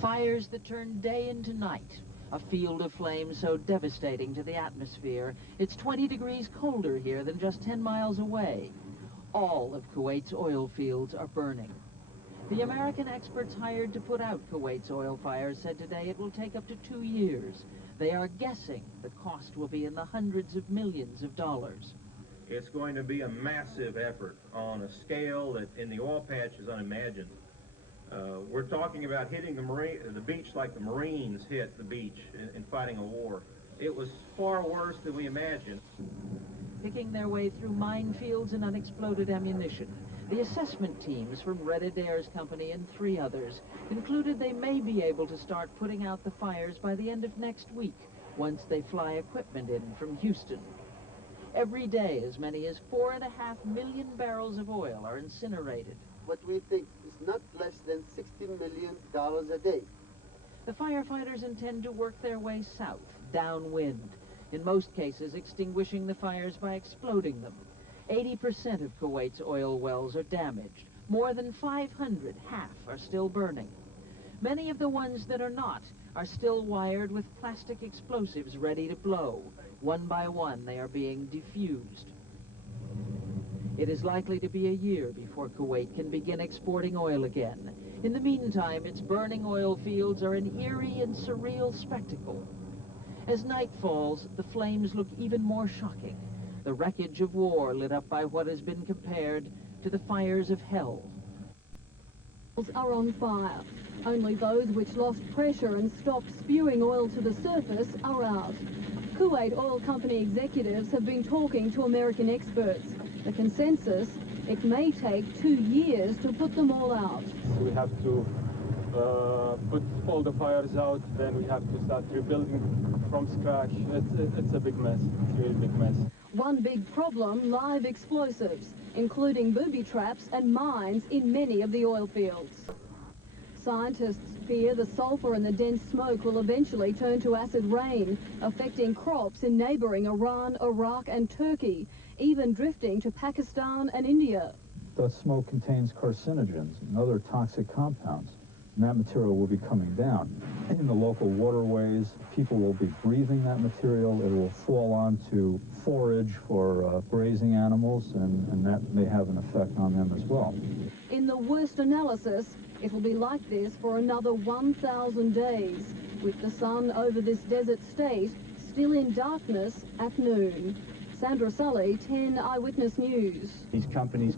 Fires that turn day into night. A field of flames so devastating to the atmosphere, it's 20 degrees colder here than just 10 miles away. All of Kuwait's oil fields are burning. The American experts hired to put out Kuwait's oil fires said today it will take up to 2 years. They are guessing the cost will be in the hundreds of millions of dollars. It's going to be a massive effort on a scale that in the oil patch is unimagined. We're talking about hitting the beach like the Marines hit the beach in fighting a war. It was far worse than we imagined. Picking their way through minefields and unexploded ammunition, the assessment teams from Red Adair's company and 3 others concluded they may be able to start putting out the fires by the end of next week, once they fly equipment in from Houston. Every day, as many as 4.5 million barrels of oil are incinerated. What we think is not less than $60 million a day. The firefighters intend to work their way south, downwind, in most cases extinguishing the fires by exploding them. 80% of Kuwait's oil wells are damaged. More than 500, half, are still burning. Many of the ones that are not are still wired with plastic explosives ready to blow. One by one, they are being defused. It is likely to be a year before Kuwait can begin exporting oil again. In the meantime, its burning oil fields are an eerie and surreal spectacle. As night falls, the flames look even more shocking. The wreckage of war lit up by what has been compared to the fires of hell. Are on fire. Only those which lost pressure and stopped spewing oil to the surface are out. Kuwait Oil Company executives have been talking to American experts. The consensus, it may take 2 years to put them all out. We have to put all the fires out, then we have to start rebuilding from scratch. It's a big mess. It's a really big mess. One big problem, live explosives, including booby traps and mines in many of the oil fields. Scientists fear the sulfur and the dense smoke will eventually turn to acid rain, affecting crops in neighboring Iran, Iraq and Turkey, even drifting to Pakistan and India. The smoke contains carcinogens and other toxic compounds, and that material will be coming down. In the local waterways, people will be breathing that material. It will fall onto forage for grazing animals, and that may have an effect on them as well. In the worst analysis, it will be like this for another 1,000 days, with the sun over this desert state still in darkness at noon. Sandra Sully, 10 Eyewitness News. These companies